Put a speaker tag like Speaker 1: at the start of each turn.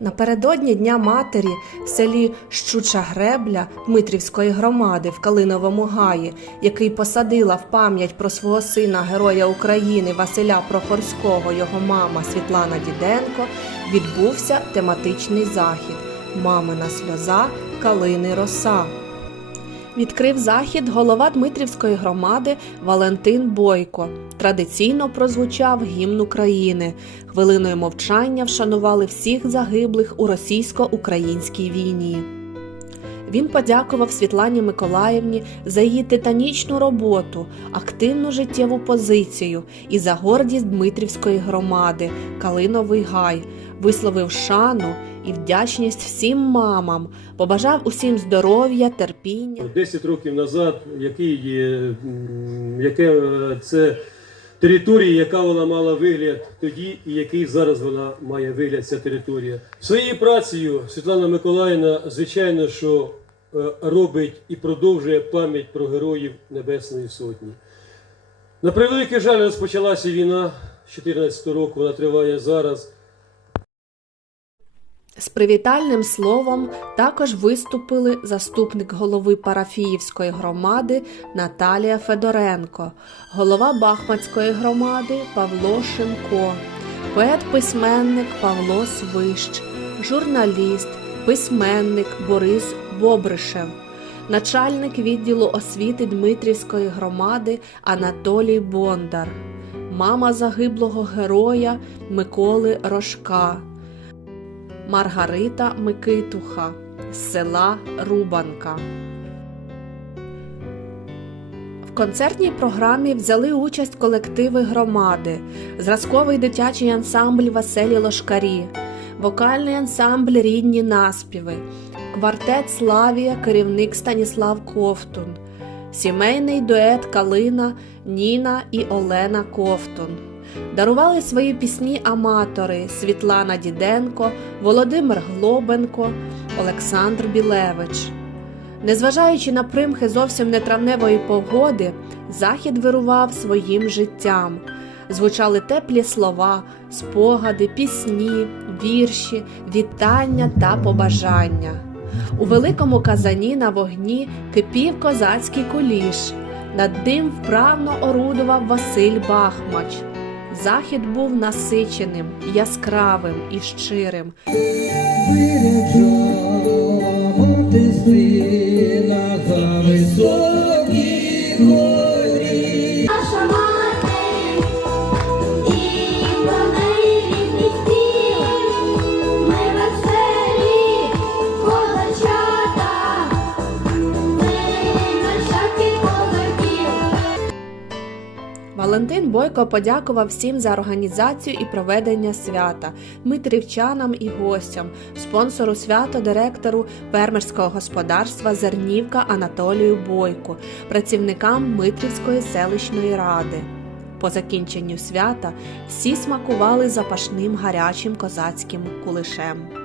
Speaker 1: Напередодні Дня Матері в селі Щуча Гребля Дмитрівської громади в Калиновому гаї, який посадила в пам'ять про свого сина Героя України Василя Прохорського, його мама Світлана Діденко, відбувся тематичний захід Мамина сльоза Калини Роса. Відкрив захід голова Дмитрівської громади Валентин Бойко. Традиційно прозвучав гімн України. Хвилиною мовчання вшанували всіх загиблих у російсько-українській війні. Він подякував Світлані Миколаївні за її титанічну роботу, активну життєву позицію і за гордість Дмитрівської громади Калиновий Гай, висловив шану і вдячність всім мамам, побажав усім здоров'я, терпіння.
Speaker 2: 10 років назад, який, яке е, це територія, яка вона мала вигляд тоді, і який зараз вона має вигляд ця територія. Своєю працею Світлана Миколаївна, звичайно, що е, робить і продовжує пам'ять про героїв Небесної Сотні. На превеликий жаль, розпочалася війна з 2014 року, вона триває зараз.
Speaker 1: З привітальним словом також виступили заступник голови парафіївської громади Наталія Федоренко, голова Бахмацької громади Павло Шимко, поет-письменник Павло Свищ, журналіст, письменник Борис Бобришев, начальник відділу освіти Дмитрівської громади Анатолій Бондар, мама загиблого героя Миколи Рожка. Маргарита Микитуха з села Рубанка. В концертній програмі взяли участь колективи громади, зразковий дитячий ансамбль Веселі Лошкарі, вокальний ансамбль Рідні наспіви, квартет Славія, керівник Станіслав Ковтун, сімейний дует Калина Ніна і Олена Ковтун. Дарували свої пісні аматори Світлана Діденко, Володимир Глобенко, Олександр Білевич. Незважаючи на примхи зовсім нетравневої погоди, захід вирував своїм життям. Звучали теплі слова, спогади, пісні, вірші, вітання та побажання. У великому казані на вогні кипів козацький куліш. Над ним вправно орудував Василь Бахмач. Захід був насиченим, яскравим і щирим. Валентин Бойко подякував всім за організацію і проведення свята, дмитрівчанам і гостям, спонсору свята, директору фермерського господарства Зернівка Анатолію Бойку, працівникам Дмитрівської селищної ради. По закінченню свята всі смакували запашним гарячим козацьким кулишем.